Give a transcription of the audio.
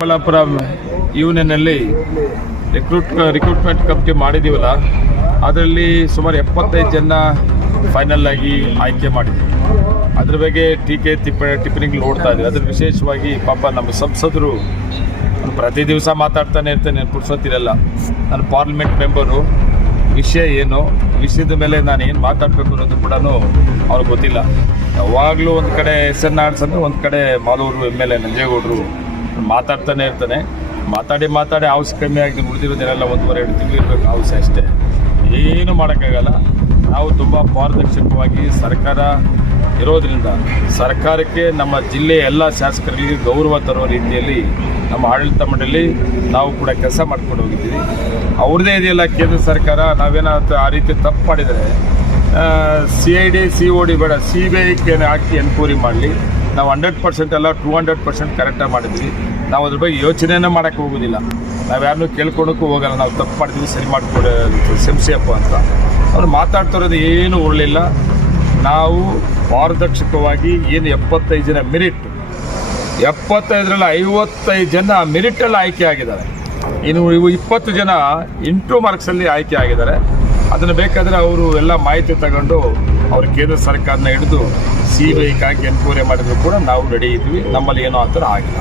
ಚಿಕ್ಕಬಳ್ಳಾಪುರ ಯೂನಿಯನ್ನಲ್ಲಿ recruit recruitment committee ಮಾಡಿದ್ದೀವಲ್ಲ, ಅದರಲ್ಲಿ ಸುಮಾರು ಎಪ್ಪತ್ತೈದು ಜನ ಫೈನಲ್ ಆಗಿ ಆಯ್ಕೆ ಮಾಡಿದ್ದೀವಿ ಅದ್ರ ಬಗ್ಗೆ ಟೀಕೆ ಟಿಪ್ಪ ಟಿಪ್ಪಣಿಗಳು ನೋಡ್ತಾ ಇದ್ದೀವಿ ಅದ್ರ ವಿಶೇಷವಾಗಿ ಪಾಪ ನಮ್ಮ ಸಂಸದರು ಪ್ರತಿ ದಿವಸ ಮಾತಾಡ್ತಾನೆ ಇರ್ತೇನೆ ಪುರ್ಸೋತಿರಲ್ಲ ನಾನು ಪಾರ್ಲಿಮೆಂಟ್ ಮೆಂಬರು ವಿಷಯ ಏನು? ವಿಷಯದ ಮೇಲೆ ನಾನು ಏನು ಮಾತಾಡಬೇಕು ಅನ್ನೋದು ಕೂಡ ಅವ್ರಿಗೆ ಗೊತ್ತಿಲ್ಲ. ಯಾವಾಗಲೂ ಒಂದು ಕಡೆ ಎಸ್ ಎನ್ ಒಂದು ಕಡೆ ಮಾಲೂರು ಎಂ ಎಲ್ ಎ ನಂಜೇಗೌಡರು ಮಾತಾಡ್ತಾನೆ ಇರ್ತಾನೆ. ಮಾತಾಡಿ ಮಾತಾಡಿ ಹೌಸ್ ಕಮ್ಮಿ ಆಗಿ ಉಳಿದಿರೋದನ್ನೆಲ್ಲ ಒಂದೂವರೆ, ಎರಡು ತಿಂಗಳು ಇರಬೇಕು ಹೌಸ್ ಅಷ್ಟೇ. ಏನು ಮಾಡೋಕ್ಕಾಗಲ್ಲ. ನಾವು ತುಂಬ ಪಾರದರ್ಶಕವಾಗಿ ಸರ್ಕಾರ ಇರೋದ್ರಿಂದ, ಸರ್ಕಾರಕ್ಕೆ ನಮ್ಮ ಜಿಲ್ಲೆಯ ಎಲ್ಲ ಶಾಸಕರಿಗೆ ಗೌರವ ತರುವ ರೀತಿಯಲ್ಲಿ ನಮ್ಮ ಆಡಳಿತ ಮಂಡಳಿ ನಾವು ಕೂಡ ಕೆಲಸ ಮಾಡ್ಕೊಂಡು ಹೋಗಿದ್ದೀವಿ. ಅವ್ರದ್ದೇ ಇದೆಯಲ್ಲ, ಕೇಂದ್ರ ಸರ್ಕಾರ ನಾವೇನಾದ್ರು ಆ ರೀತಿ ತಪ್ಪು ಮಾಡಿದರೆ C I D, C O D ಬೇಡ, ಸಿ ಬಿ ಐಗೆ ಹಾಕಿ ಎನ್ಕ್ವೈರಿ ಮಾಡಲಿ. ನಾವು ಹಂಡ್ರೆಡ್ ಪರ್ಸೆಂಟ್ ಅಲ್ಲ ಟೂ ಹಂಡ್ರೆಡ್ ಪರ್ಸೆಂಟ್ ಕರೆಕ್ಟಾಗಿ ಮಾಡಿದ್ವಿ ನಾವು ಅದ್ರ ಬಗ್ಗೆ ಯೋಚನೆನೇ ಮಾಡೋಕ್ಕೆ ಹೋಗೋದಿಲ್ಲ. ನಾವು ಯಾರನ್ನೂ ಕೇಳ್ಕೊಳಕ್ಕೂ ಹೋಗಲ್ಲ. ನಾವು ತಪ್ಪು ಮಾಡಿದ್ವಿ, ಸರಿ ಮಾಡಿಕೊಡ ಅಪ್ಪ ಅಂತ. ಅವ್ರು ಮಾತಾಡ್ತಿರೋದು ಏನು ಉರಲಿಲ್ಲ ನಾವು ಪಾರದರ್ಶಕವಾಗಿ ಏನು ಎಪ್ಪತ್ತೈದು ಜನ ಮೆರಿಟ್ ಎಪ್ಪತ್ತೈದರಲ್ಲಿ ಐವತ್ತೈದು ಜನ ಮೆರಿಟಲ್ಲಿ ಆಯ್ಕೆ ಆಗಿದ್ದಾರೆ. ಇನ್ನು ಇವು ಇಪ್ಪತ್ತು ಜನ ಇಂಟು ಮಾರ್ಕ್ಸಲ್ಲಿ ಆಯ್ಕೆ ಆಗಿದ್ದಾರೆ. ಅದನ್ನು ಬೇಕಾದರೆ ಅವರು ಎಲ್ಲ ಮಾಹಿತಿ ತಗೊಂಡು ಅವ್ರ ಕೇಂದ್ರ ಸರ್ಕಾರನ ಹಿಡಿದು ಸಿ ಬಿ ಐ ಎನ್ಕ್ವೈರಿ ಮಾಡಿದ್ರು ಕೂಡ ನಾವು ರೆಡಿ ಇದ್ವಿ. ನಮ್ಮಲ್ಲಿ ಏನೋ ಆ ಥರ ಆಗಿಲ್ಲ.